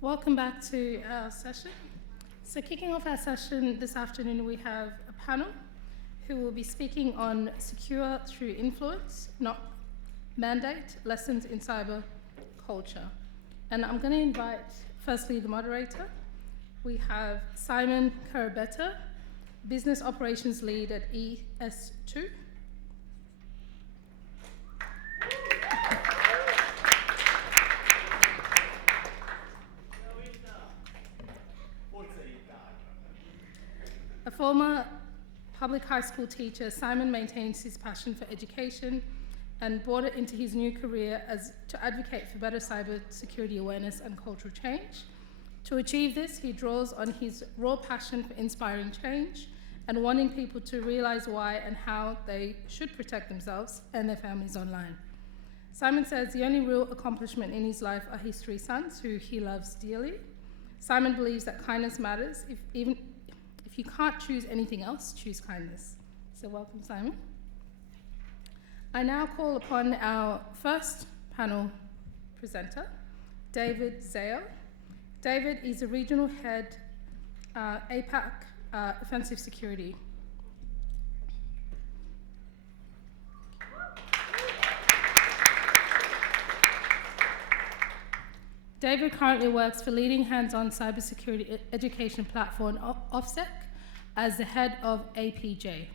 Welcome back to our session. So kicking off our session this afternoon, we have a panel who will be speaking on secure through influence, not mandate, lessons in cyber culture. And I'm going to invite, firstly, the moderator. We have Simon Carabetta, Business Operations Lead at ES2. A former public high school teacher, Simon maintains his passion for education and brought it into his new career as to advocate for better cyber security awareness and cultural change. To achieve this, he draws on his raw passion for inspiring change and wanting people to realize why and how they should protect themselves and their families online. Simon says the only real accomplishment in his life are his 3 sons, who he loves dearly. Simon believes that kindness matters. If you can't choose anything else, choose kindness. So welcome, Simon. I now call upon our first panel presenter, David Zhao. David is a regional head, APAC Offensive Security. David currently works for leading hands-on cybersecurity education platform OffSec as the head of APJ.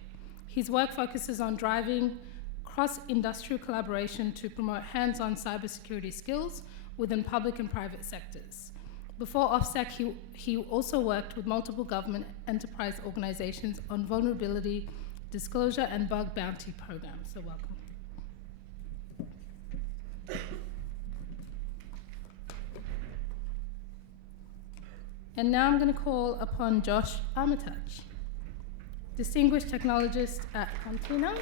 His work focuses on driving cross-industrial collaboration to promote hands-on cybersecurity skills within public and private sectors. Before OffSec, he also worked with multiple government enterprise organizations on vulnerability disclosure and bug bounty programs. So welcome. And now I'm going to call upon Josh Armitage, Distinguished Technologist at Contino.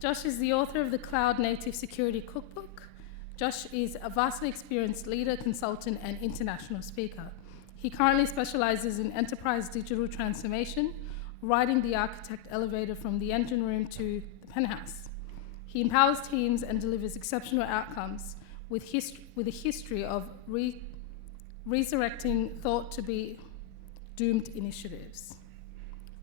Josh is the author of the Cloud Native Security Cookbook. Josh is a vastly experienced leader, consultant, and international speaker. He currently specializes in enterprise digital transformation, riding the architect elevator from the engine room to the penthouse. He empowers teams and delivers exceptional outcomes with a history of resurrecting thought to be doomed initiatives.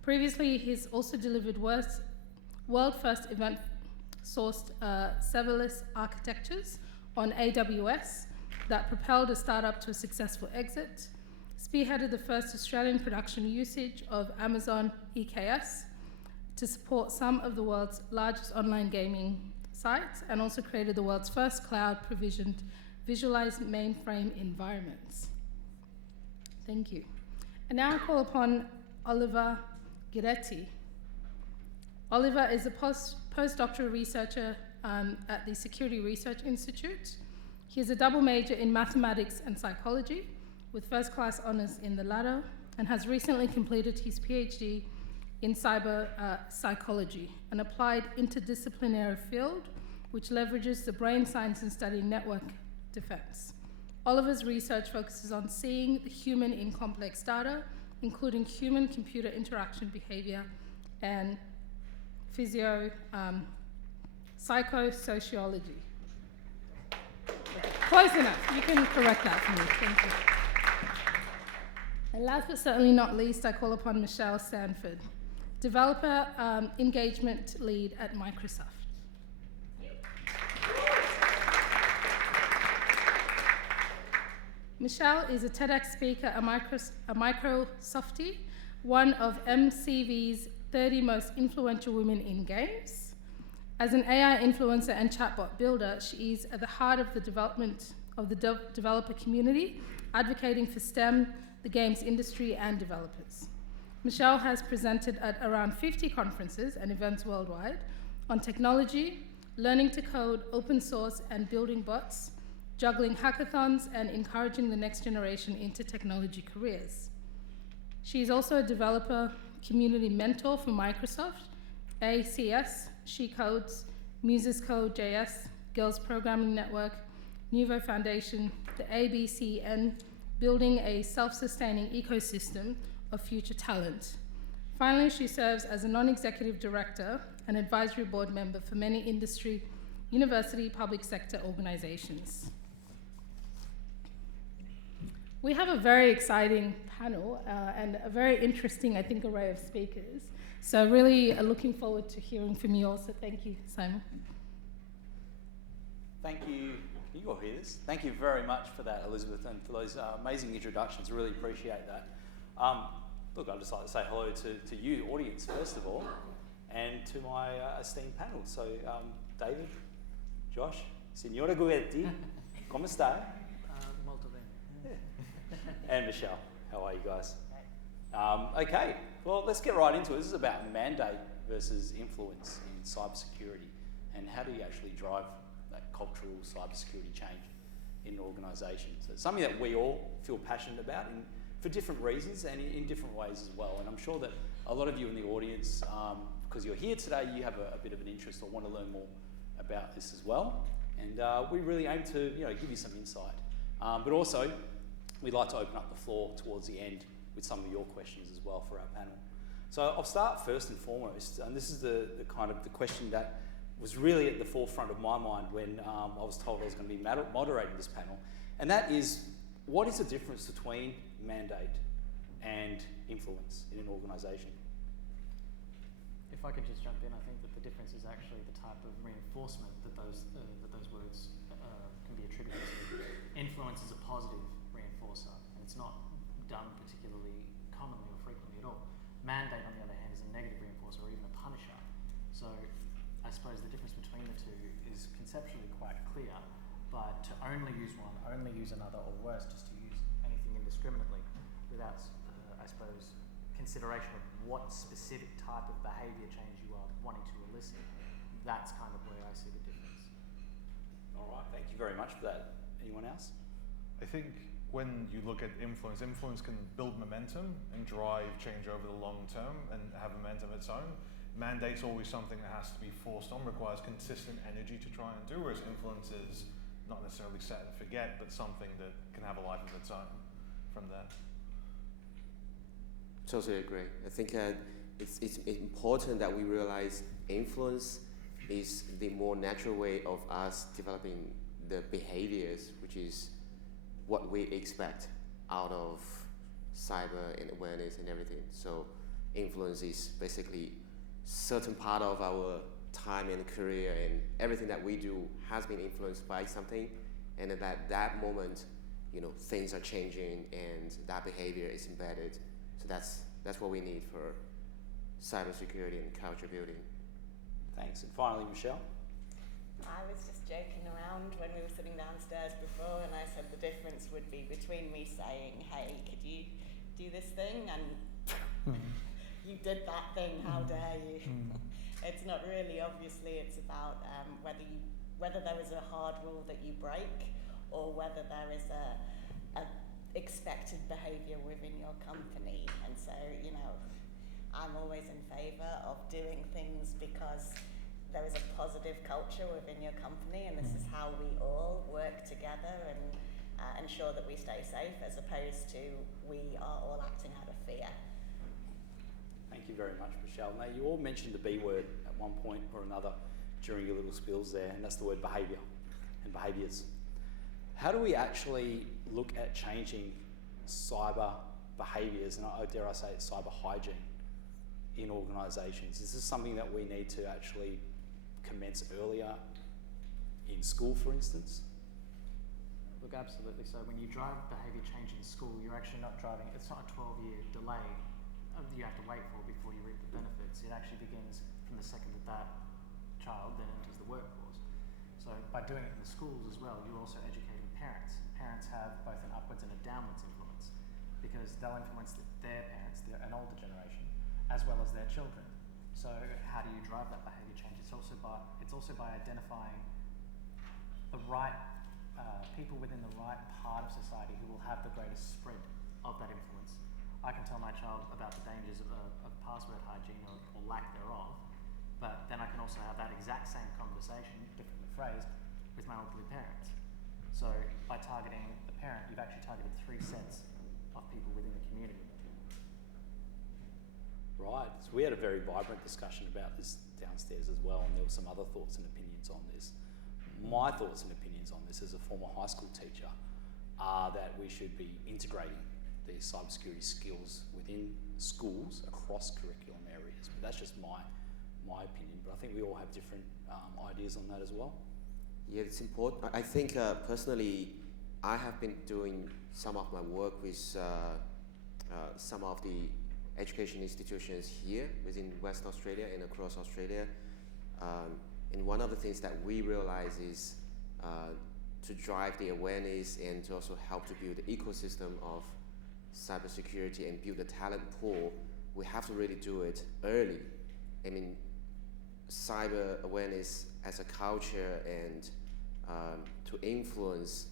Previously, he's also delivered world-first event-sourced serverless architectures on AWS that propelled a startup to a successful exit, spearheaded the first Australian production usage of Amazon EKS to support some of the world's largest online gaming sites, and also created the world's first cloud-provisioned visualized mainframe environments. Thank you. And now I call upon Oliver Guidetti. Oliver is a postdoctoral researcher at the Security Research Institute. He is a double major in mathematics and psychology with first-class honors in the latter, and has recently completed his PhD in cyber psychology, an applied interdisciplinary field which leverages the brain science in studying network defense. Oliver's research focuses on seeing the human in complex data, including human-computer interaction behavior and psychosociology. Close enough. You can correct that for me. Thank you. And last but certainly not least, I call upon Michelle Sandford, Developer Engagement Lead at Microsoft. Michelle is a TEDx speaker, a Microsoftie, one of MCV's 30 most influential women in games. As an AI influencer and chatbot builder, she is at the heart of the development of the developer community, advocating for STEM, the games industry, and developers. Michelle has presented at around 50 conferences and events worldwide on technology, learning to code, open source, and building bots, juggling hackathons, and encouraging the next generation into technology careers. She is also a developer community mentor for Microsoft, ACS, She Codes, Muses Code.js, Girls Programming Network, Nuvo Foundation, the ABCN, building a self-sustaining ecosystem of future talent. Finally, she serves as a non-executive director and advisory board member for many industry university public sector organizations. We have a very exciting panel and a very interesting, I think, array of speakers. So really looking forward to hearing from you all. So thank you, Simon. Thank you. Can you all hear this? Thank you very much for that, Elizabeth, and for those amazing introductions. Really appreciate that. Look, I'd just like to say hello to you, audience, first of all, and to my esteemed panel. So, David, Josh, Signora Guidetti, come sta? Molto bene. And Michelle, how are you guys? Okay, well, let's get right into it. This is about mandate versus influence in cybersecurity, and how do you actually drive that cultural cybersecurity change in an organisation. So it's something that we all feel passionate about for different reasons and in different ways as well. And I'm sure that a lot of you in the audience, because you're here today, you have a bit of an interest or want to learn more about this as well. And we really aim to give you some insight. But also, we'd like to open up the floor towards the end with some of your questions as well for our panel. So I'll start first and foremost, and this is the question that was really at the forefront of my mind when I was told I was going to be moderating this panel, and that is, what is the difference between mandate and influence in an organisation? If I could just jump in, I think that the difference is actually the type of reinforcement that those words can be attributed to. Influence is a positive reinforcer, and it's not done particularly commonly or frequently at all. Mandate, on the other hand, is a negative reinforcer or even a punisher. So I suppose the difference between the two is conceptually quite clear, but to only use one, only use another, or worse, just to use anything indiscriminately without, I suppose, consideration of what specific type of behaviour change you are wanting to elicit, that's kind of where I see the difference. All right, thank you very much for that. Anyone else? I think when you look at influence can build momentum and drive change over the long term and have momentum of its own. Mandate's always something that has to be forced on, requires consistent energy to try and do, whereas influence is not necessarily set and forget, but something that can have a life of its own from there. Totally agree. I think it's important that we realize influence is the more natural way of us developing the behaviors, which is what we expect out of cyber and awareness and everything. So influence is basically certain part of our time and career, and everything that we do has been influenced by something, and at that moment, things are changing and that behavior is embedded. So that's what we need for cybersecurity and culture building. Thanks. And finally, Michelle. I was just joking around when we were sitting downstairs before, and I said the difference would be between me saying, "Hey, could you do this thing?" and you did that thing, how dare you? It's not really, obviously, it's about whether there is a hard rule that you break, or whether there is a expected behaviour within your company. And so, I'm always in favour of doing things because there is a positive culture within your company, and this is how we all work together and ensure that we stay safe, as opposed to we are all acting out of fear. Thank you very much, Michelle. Now, you all mentioned the B word at one point or another during your little spills there, and that's the word behaviour and behaviours. How do we actually look at changing cyber behaviours, and I dare I say it's cyber hygiene, in organisations? Is this something that we need to actually commence earlier in school, for instance? Look, absolutely. So when you drive behaviour change in school, you're actually not driving, it's not a 12-year delay you have to wait for before you reap the benefits. It actually begins from the second that child then enters the workforce. So by doing it in the schools as well, you're also educating parents. Parents have both an upwards and a downwards influence, because they'll influence their parents, an older generation, as well as their children. So how do you drive that behaviour change? It's also by identifying the right people within the right part of society who will have the greatest spread of that influence. I can tell my child about the dangers of password hygiene or lack thereof, but then I can also have that exact same conversation, differently phrased, with my elderly parents. So by targeting the parent, you've actually targeted 3 sets of people within the community. Right. So we had a very vibrant discussion about this downstairs as well, and there were some other thoughts and opinions on this. My thoughts and opinions on this as a former high school teacher are that we should be integrating these cybersecurity skills within schools across curriculum areas. But that's just my opinion, but I think we all have different ideas on that as well. Yeah, it's important. I think personally, I have been doing some of my work with some of the education institutions here within West Australia and across Australia. And one of the things that we realize is to drive the awareness and to also help to build the ecosystem of cybersecurity and build a talent pool, we have to really do it early. I mean, cyber awareness as a culture and to influence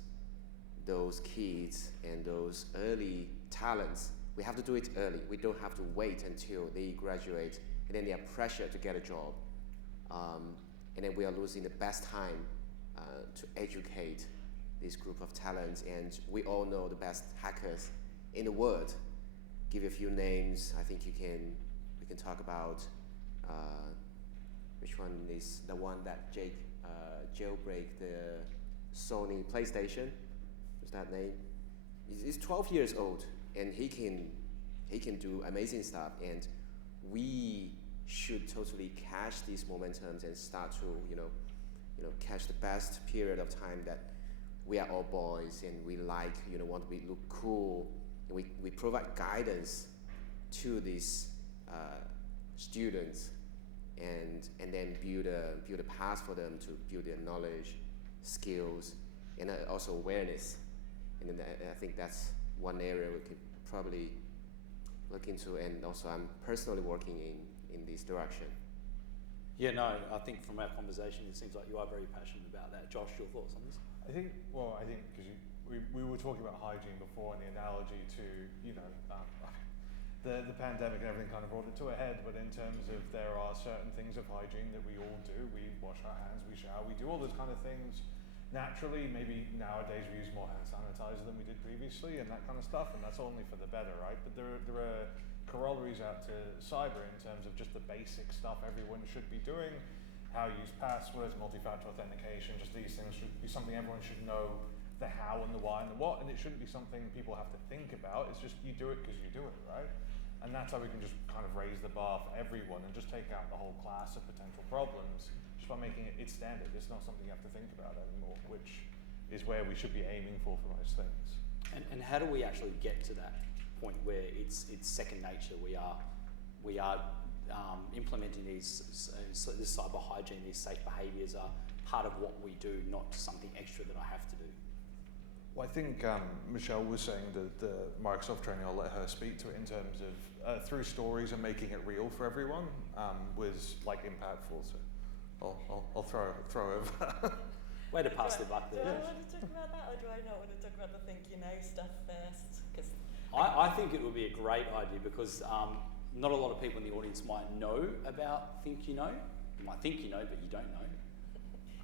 those kids and those early talents, we have to do it early. We don't have to wait until they graduate and then they are pressured to get a job. And then we are losing the best time to educate this group of talents. And we all know the best hackers in the world. Give you a few names. I think we can talk about which one is the one that Jake jailbreak the Sony PlayStation. What's that name? He's 12 years old and he can do amazing stuff. And we should totally catch these momentums and start to catch the best period of time that we are all boys and we want to look cool, and we provide guidance to these students and then build a path for them to build their knowledge, skills, and also awareness. And then I think that's one area we could probably look into, and also I'm personally working in this direction. Yeah, no, I think from our conversation, it seems like you are very passionate about that. Josh, your thoughts on this? I think because we were talking about hygiene before, and the analogy to the pandemic and everything kind of brought it to a head. But in terms of there are certain things of hygiene that we all do. We wash our hands, we shower, we do all those kind of things naturally. Maybe nowadays we use more hand sanitizer than we did previously, and that kind of stuff. And that's only for the better, right? But there are corollaries out to cyber in terms of just the basic stuff everyone should be doing, how you use passwords, multi-factor authentication, just these things should be something everyone should know the how and the why and the what, and it shouldn't be something people have to think about. It's just you do it because you do it, right? And that's how we can just kind of raise the bar for everyone and just take out the whole class of potential problems just by making it standard. It's not something you have to think about anymore, which is where we should be aiming for most things. And how do we actually get to that point where it's second nature? We are implementing these this cyber hygiene, these safe behaviours are part of what we do, not something extra that I have to do. Well, I think Michelle was saying that the Microsoft training, I'll let her speak to it in terms of through stories and making it real for everyone was like impactful. So I'll throw over. Way to pass the buck there. Do I want to talk about that, or do I not want to talk about the think you know stuff first? Because I think it would be a great idea because not a lot of people in the audience might know about Think You Know. You might think you know, but you don't know.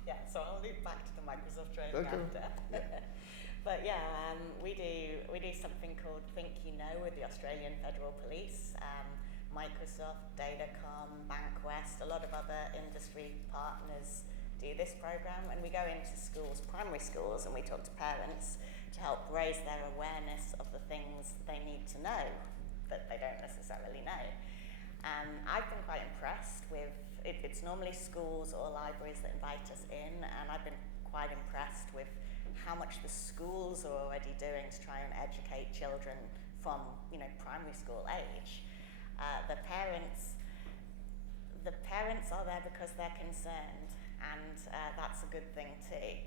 Yeah, so I'll lead back to the Microsoft training Okay. after. But yeah, we do something called Think You Know with the Australian Federal Police, Microsoft, Datacom, Bankwest, a lot of other industry partners do this program, and we go into schools, primary schools, and we talk to parents to help raise their awareness of the things they need to know that they don't necessarily know. I've been quite impressed with, it's normally schools or libraries that invite us in, and I've been quite impressed with how much the schools are already doing to try and educate children from primary school age. The parents are there because they're concerned, and that's a good thing too.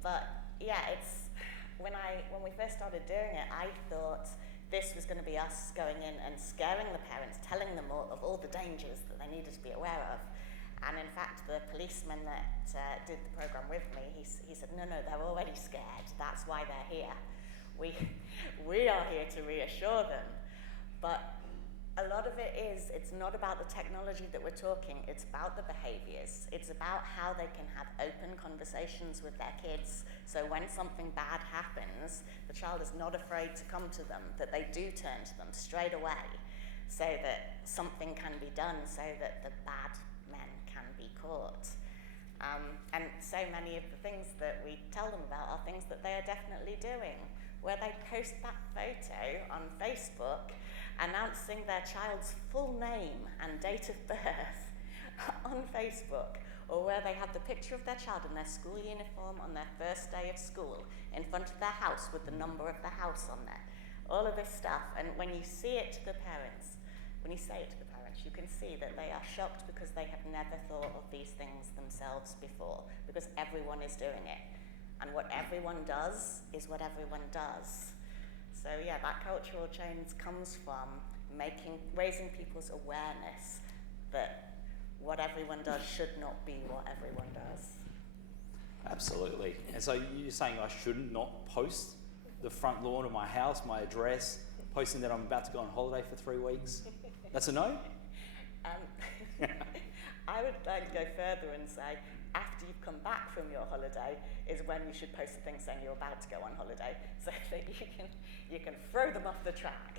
But yeah, it's when we first started doing it, I thought this was going to be us going in and scaring the parents, telling them of all the dangers that they needed to be aware of. And in fact, the policeman that did the program with me, he said, no, they're already scared. That's why they're here. We are here to reassure them. But a lot of it's not about the technology that we're talking, it's about the behaviors. It's about how they can have open conversations with their kids. So when something bad happens, the child is not afraid to come to them, that they do turn to them straight away, so that something can be done, so that the bad men can be caught. And so many of the things that we tell them about are things that they are definitely doing, where they post that photo on Facebook announcing their child's full name and date of birth on Facebook, or where they have the picture of their child in their school uniform on their first day of school in front of their house with the number of the house on there. All of this stuff, and when you see it to the parents, when you say it to the parents, you can see that they are shocked because they have never thought of these things themselves before, because everyone is doing it. And what everyone does is what everyone does. So yeah, that cultural change comes from raising people's awareness that what everyone does should not be what everyone does. Absolutely. And so you're saying I should not post the front lawn of my house, my address, posting that I'm about to go on holiday for 3 weeks? That's a no? I would like to go further and say, after you've come back from your holiday is when you should post a thing saying you're about to go on holiday, so that you can throw them off the track.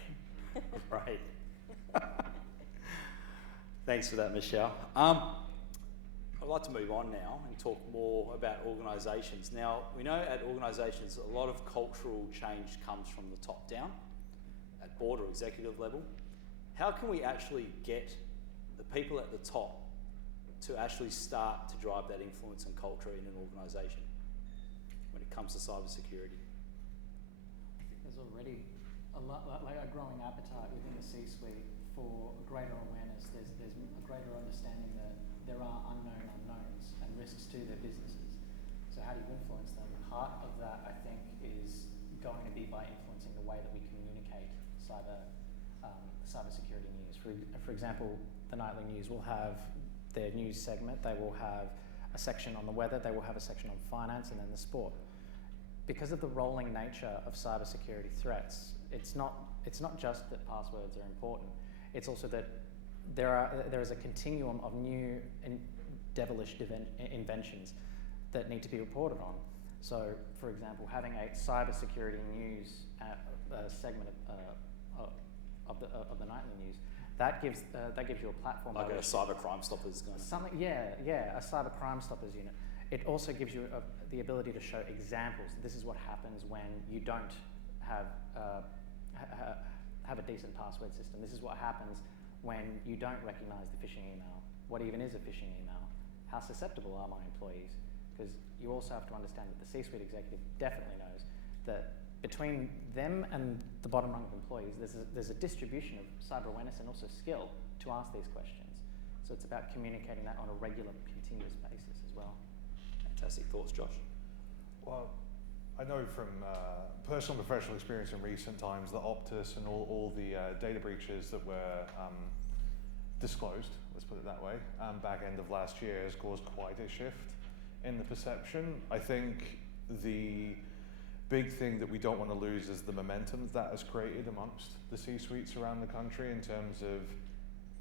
Right. Thanks for that, Michelle. I'd like to move on now and talk more about organisations. Now, we know at organisations a lot of cultural change comes from the top down, at board or executive level. How can we actually get the people at the top to actually start to drive that influence and culture in an organisation when it comes to cybersecurity? I think there's already a lot, like a growing appetite within the C-suite for greater awareness. There's a greater understanding that there are unknown unknowns and risks to their businesses. So how do you influence them? Part of that, I think, is going to be by influencing the way that we communicate cybersecurity news. For example, the nightly news will have their news segment. They will have a section on the weather. They will have a section on finance, and then the sport. Because of the rolling nature of cybersecurity threats, it's not just that passwords are important. It's also that there is a continuum of new and devilish inventions that need to be reported on. So, for example, having a cybersecurity news segment of the nightly news, that gives you a platform. Like a cyber crime stoppers kind of something. Yeah, a cyber crime stoppers unit. It also gives you the ability to show examples. This is what happens when you don't have a decent password system. This is what happens when you don't recognize the phishing email. What even is a phishing email? How susceptible are my employees? Because you also have to understand that the C-suite executive definitely knows that between them and the bottom rung of employees, there's a distribution of cyber awareness and also skill to ask these questions. So it's about communicating that on a regular, continuous basis as well. Fantastic thoughts, Josh. Well, I know from personal and professional experience in recent times that Optus and all the data breaches that were disclosed, let's put it that way, back end of last year has caused quite a shift in the perception. I think the big thing that we don't want to lose is the momentum that has created amongst the C-suites around the country in terms of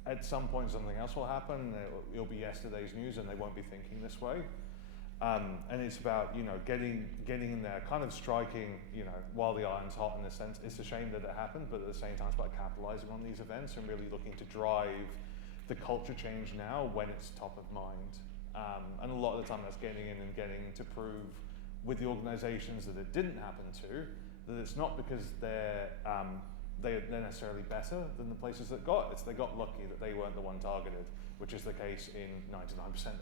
at some point something else will happen, it'll be yesterday's news and they won't be thinking this way. And it's about, getting in there, kind of striking, while the iron's hot in a sense. It's a shame that it happened, but at the same time it's about capitalizing on these events and really looking to drive the culture change now when it's top of mind. And a lot of the time that's getting in and getting to prove with the organizations that it didn't happen to, that it's not because they're necessarily better than the places that they got lucky that they weren't the one targeted, which is the case in 99%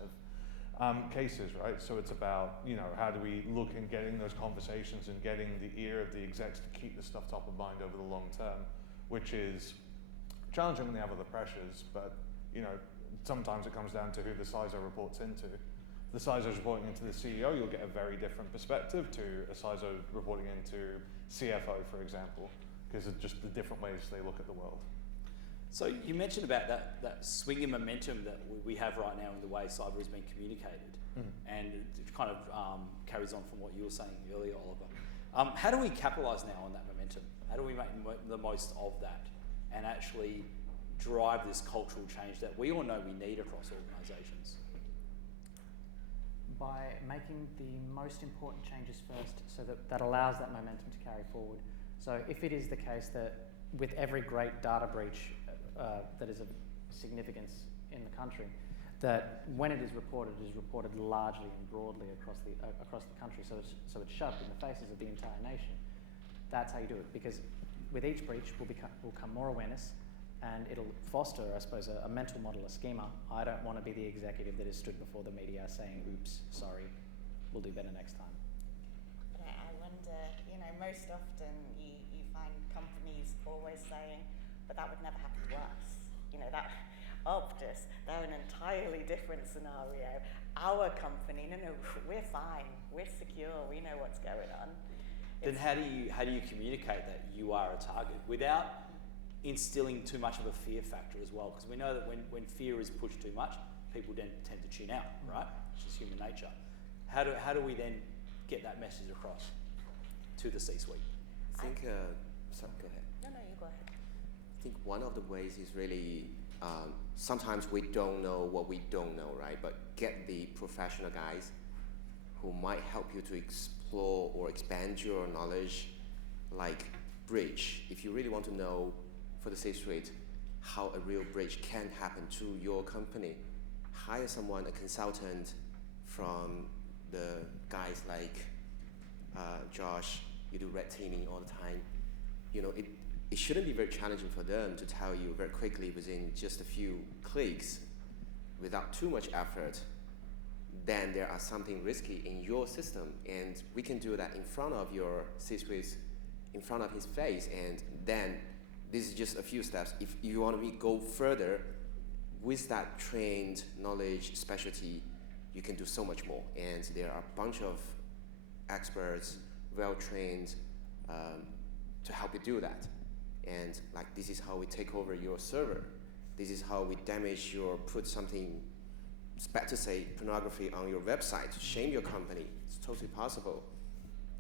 of cases, right? So it's about, how do we look in getting those conversations and getting the ear of the execs to keep the stuff top of mind over the long term, which is challenging when they have other pressures, but, sometimes it comes down to who the CISO reports into. If the CISO is reporting into the CEO, you'll get a very different perspective to a CISO reporting into CFO, for example, because of just the different ways they look at the world. So you mentioned about that swing in momentum that we have right now in the way cyber has been communicated, and it kind of carries on from what you were saying earlier, Oliver. How do we capitalise now on that momentum? How do we make the most of that and actually drive this cultural change that we all know we need across organisations? By making the most important changes first, so that allows that momentum to carry forward. So if it is the case that with every great data breach that is of significance in the country, that when it is reported largely and broadly across the country, so it's shoved in the faces of the entire nation. That's how you do it, because with each breach will come more awareness, and it'll foster, I suppose, a mental model, a schema. I don't want to be the executive that has stood before the media saying, oops, sorry, we'll do better next time. But I wonder, most often you find companies always saying, but that would never happen to us. That Optus, they're an entirely different scenario. Our company, no, we're fine, we're secure, we know what's going on. Then how do you communicate that you are a target without instilling too much of a fear factor as well? Because we know that when fear is pushed too much, people then tend to tune out, right? It's just human nature. How do we then get that message across to the C-suite? I think, sorry, go ahead. No, you go ahead. I think one of the ways is really, sometimes we don't know what we don't know, right? But get the professional guys who might help you to explore or expand your knowledge, like breach. If you really want to know for the C-suite how a real breach can happen to your company, hire someone, a consultant from the guys like Josh. You do red teaming all the time. It shouldn't be very challenging for them to tell you very quickly within just a few clicks, without too much effort, then there are something risky in your system, and we can do that in front of your C-suite, in front of his face, and then this is just a few steps. If you want to go further with that trained knowledge, specialty, you can do so much more, and there are a bunch of experts, well-trained, to help you do that. And like, this is how we take over your server. This is how we damage put something, it's bad to say pornography on your website to shame your company. It's totally possible.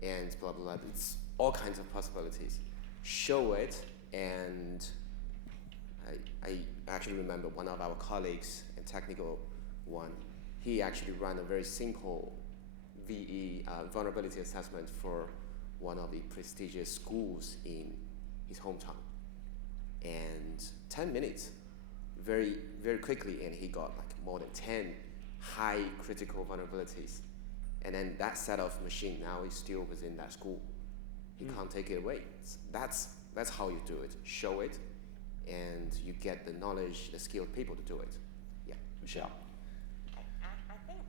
And blah, blah, blah. It's all kinds of possibilities. Show it, and I actually remember one of our colleagues, a technical one, he actually ran a very simple VE, vulnerability assessment for one of the prestigious schools in his hometown. And 10 minutes, very, very quickly, and he got like more than 10 high critical vulnerabilities. And then that set of machine now is still within that school. You can't take it away. That's how you do it. Show it, and you get the knowledge, the skilled people to do it. Yeah. Michelle? I think,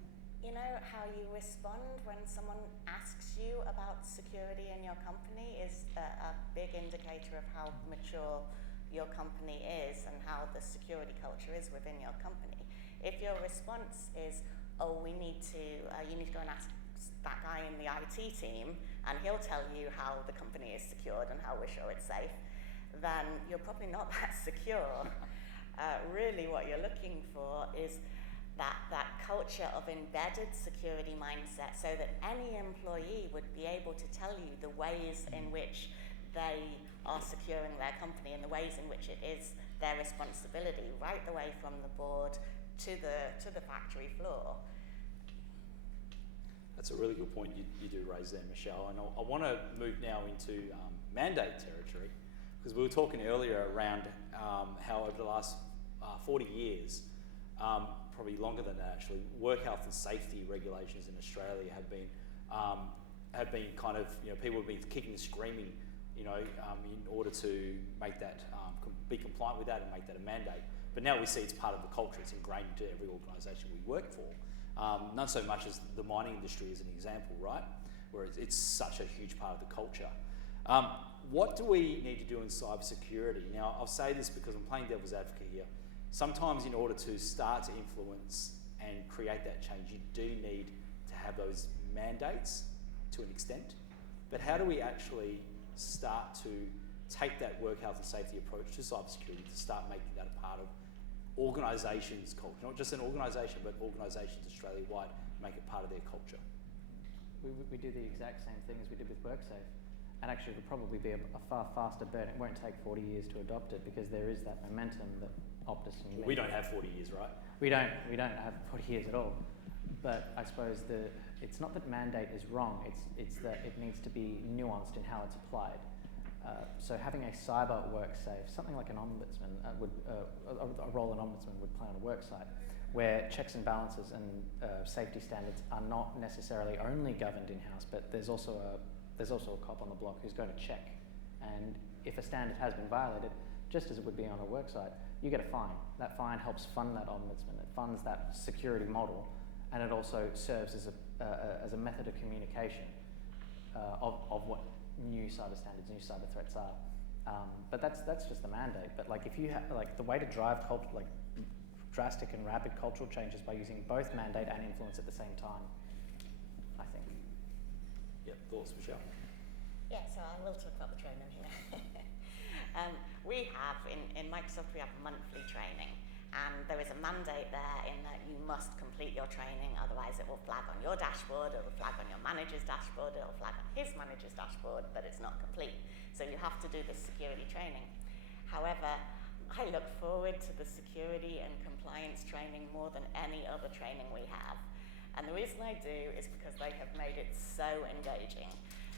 how you respond when someone asks you about security in your company is a big indicator of how mature your company is and how the security culture is within your company. If your response is, oh, you need to go and ask that guy in the IT team and he'll tell you how the company is secured and how we're sure it's safe, then you're probably not that secure. Really what you're looking for is that culture of embedded security mindset, so that any employee would be able to tell you the ways in which they are securing their company and the ways in which it is their responsibility, right the way from the board to the factory floor. That's a really good point you do raise there, Michelle. And I want to move now into mandate territory, because we were talking earlier around how over the last 40 years, probably longer than that actually, work health and safety regulations in Australia have been kind of, people have been kicking and screaming, in order to make that, be compliant with that and make that a mandate. But now we see it's part of the culture, it's ingrained into every organisation we work for. Not so much as the mining industry as an example, right? Where it's such a huge part of the culture. What do we need to do in cybersecurity? Now, I'll say this because I'm playing devil's advocate here. Sometimes in order to start to influence and create that change, you do need to have those mandates to an extent. But how do we actually start to take that work health and safety approach to cybersecurity to start making that a part of organisations' culture? Not just an organisation, but organisations Australia-wide, make it part of their culture. We do the exact same thing as we did with WorkSafe. And actually it'll probably be a far faster burn. It won't take 40 years to adopt it because there is that momentum that Optus and we don't have 40 years, right? We don't have 40 years at all. But I suppose it's not that mandate is wrong, it's that it needs to be nuanced in how it's applied. So having a cyber WorkSafe, something like an ombudsman a role an ombudsman would play on a work site, where checks and balances and safety standards are not necessarily only governed in-house, but there's also a cop on the block who's going to check. And if a standard has been violated, just as it would be on a work site, you get a fine. That fine helps fund that ombudsman. It funds that security model, and it also serves as a method of communication of what new cyber standards, new cyber threats are. But that's just the mandate. But like, if you like, the way to drive drastic and rapid cultural changes by using both mandate and influence at the same time, I think. Yeah, thoughts, Michelle? Yeah, so I will talk about the training here. We have, in Microsoft, we have monthly training, and there is a mandate there in that you must complete your training, otherwise it will flag on your dashboard, it will flag on your manager's dashboard, it will flag on his manager's dashboard that it's not complete. So you have to do this security training. However, I look forward to the security and compliance training more than any other training we have. And the reason I do is because they have made it so engaging.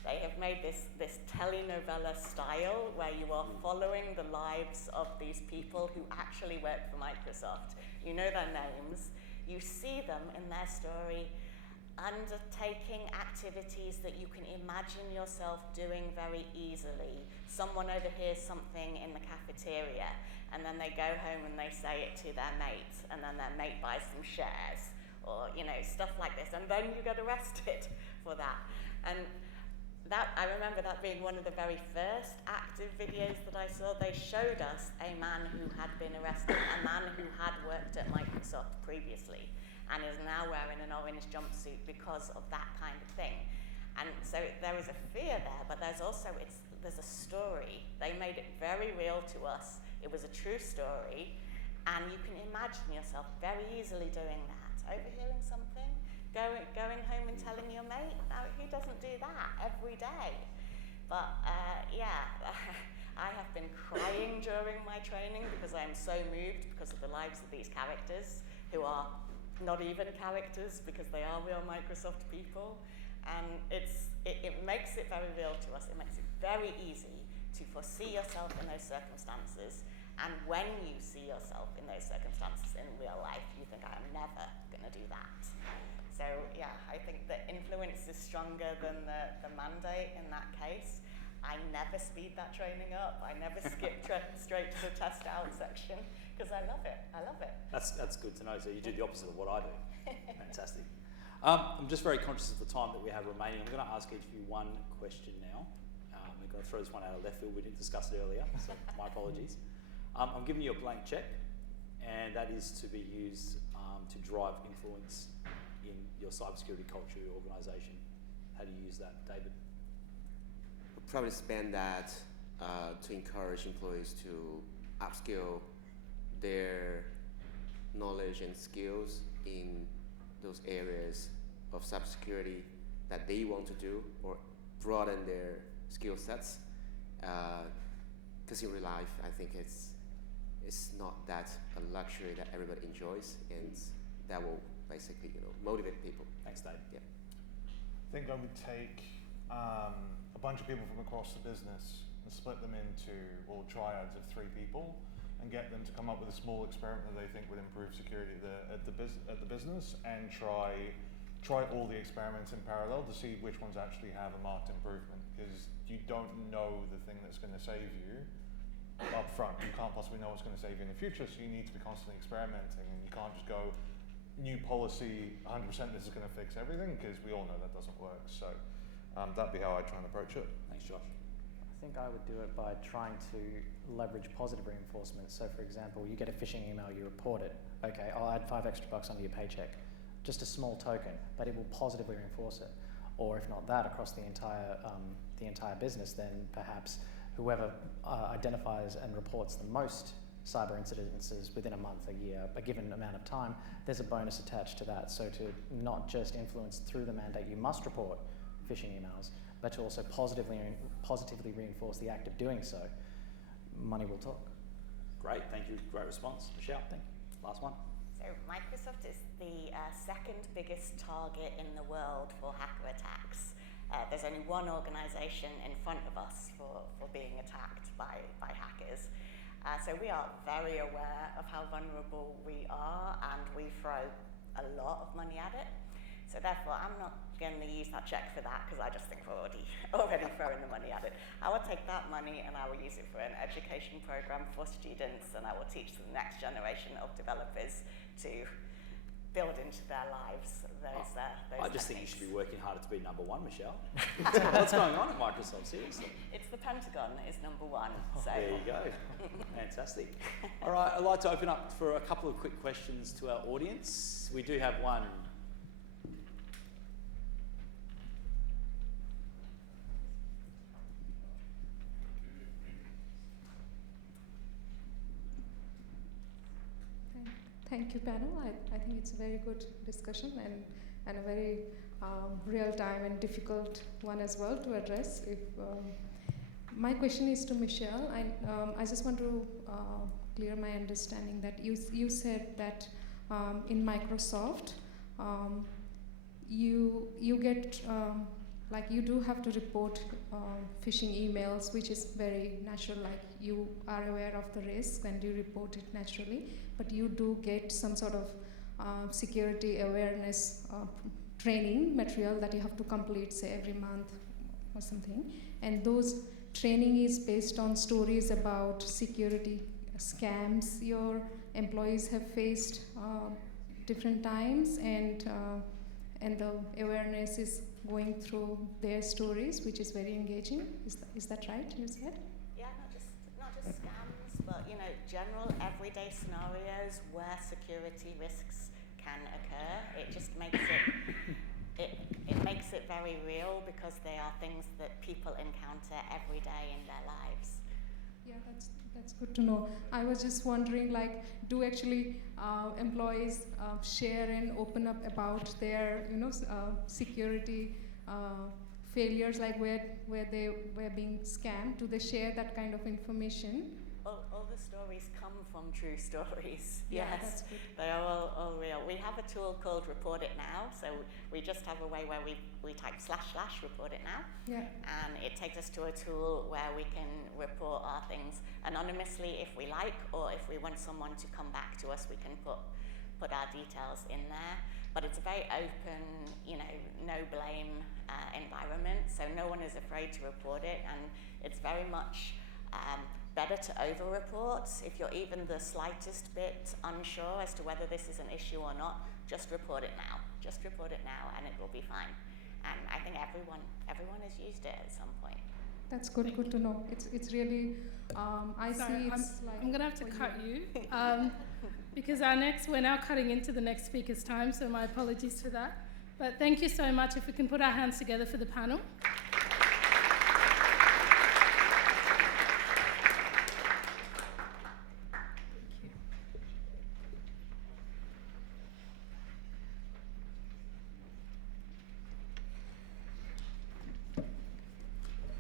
They have made this telenovela style where you are following the lives of these people who actually work for Microsoft. You know their names, you see them in their story undertaking activities that you can imagine yourself doing very easily. Someone overhears something in the cafeteria, and then they go home and they say it to their mate, and then their mate buys some shares, or stuff like this, and then you get arrested for that. And that, I remember that being one of the very first active videos that I saw. They showed us a man who had been arrested, a man who had worked at Microsoft previously and is now wearing an orange jumpsuit because of that kind of thing. And so there is a fear there, but there's also, there's a story. They made it very real to us. It was a true story, and you can imagine yourself very easily doing that. Overhearing something, going home and telling your mate, who doesn't do that every day? But yeah, I have been crying during my training because I am so moved because of the lives of these characters who are not even characters because they are real Microsoft people. And it makes it very real to us. It makes it very easy to foresee yourself in those circumstances. And when you see yourself in those circumstances in real life, you think, I'm never going to do that. So yeah, I think the influence is stronger than the mandate in that case. I never speed that training up. I never skip straight to the test out section because I love it. I love it. That's good to know. So you do the opposite of what I do. Fantastic. I'm just very conscious of the time that we have remaining. I'm going to ask each of you one question now. We're going to throw this one out of left field. We didn't discuss it earlier, so my apologies. I'm giving you a blank check, and that is to be used to drive influence in your cybersecurity culture, your organisation. How do you use that, David? We'll probably spend that to encourage employees to upskill their knowledge and skills in those areas of cybersecurity that they want to do, or broaden their skill sets. Because in real life, I think it's not that a luxury that everybody enjoys, and that will basically motivate people. Thanks, Dave. Yeah. I think I would take a bunch of people from across the business and split them into triads of 3 people, and get them to come up with a small experiment that they think would improve security at the business, and try all the experiments in parallel to see which ones actually have a marked improvement, because you don't know the thing that's going to save you up front. You can't possibly know what's going to save you in the future, so you need to be constantly experimenting, and you can't just go, new policy, 100% this is going to fix everything, because we all know that doesn't work. So that'd be how I try and approach it. Thanks, Josh. I think I would do it by trying to leverage positive reinforcement. So for example, you get a phishing email, you report it. Okay, I'll add $5 extra onto your paycheck. Just a small token, but it will positively reinforce it. Or if not that, across the entire business, then perhaps whoever identifies and reports the most cyber incidences within a month, a year, a given amount of time, there's a bonus attached to that. So to not just influence through the mandate, you must report phishing emails, but to also positively reinforce the act of doing so. Money will talk. Great, thank you. Great response. Michelle, thank you. Last one. So Microsoft is the second biggest target in the world for hacker attacks. There's only one organisation in front of us for being attacked by hackers. So we are very aware of how vulnerable we are, and we throw a lot of money at it. So therefore, I'm not going to use that check for that, because I just think we're already throwing the money at it. I will take that money and I will use it for an education program for students, and I will teach the next generation of developers to build into their lives those I just think you techniques. should be working harder to be number one, Michelle. What's going on at Microsoft, seriously? It's the Pentagon is number one. So There you go. Fantastic. All right, I'd like to open up for a couple of quick questions to our audience. We do have one. Thank you, panel. I think it's a very good discussion and a very real-time and difficult one as well to address. My question is to Michelle. I just want to clear my understanding that you said that in Microsoft you get like you do have to report phishing emails, which is very natural. Like you are aware of the risk and you report it naturally, but you do get some sort of security awareness training material that you have to complete, say every month or something. And those training is based on stories about security scams your employees have faced different times, and the awareness is going through their stories, which is very engaging. Is that right, you said? yeah, not just scams, but general everyday scenarios where security risks can occur. It just makes it makes it very real, because they are things that people encounter every day in their lives. Yeah, that's good to know. I was just wondering, like, do actually employees share and open up about their, security failures, like where they were being scammed? Do they share that kind of information? All the stories come from true stories. Yeah, Yes, that's good. they are all real. We have a tool called Report It Now, so we just have a way where we type / report it now, Yeah. and it takes us to a tool where we can report our things anonymously if we like, or if we want someone to come back to us, we can put our details in there. But it's a very open, no blame environment, so no one is afraid to report it, and it's very much better to over-report. If you're even the slightest bit unsure as to whether this is an issue or not, just report it now. Just report it now, and it will be fine. And I think everyone has used it at some point. That's good. Good to know. It's really. I Sorry, see. It's like. I'm going to have to cut you because we're now cutting into the next speaker's time, so my apologies for that. But thank you so much. If we can put our hands together for the panel.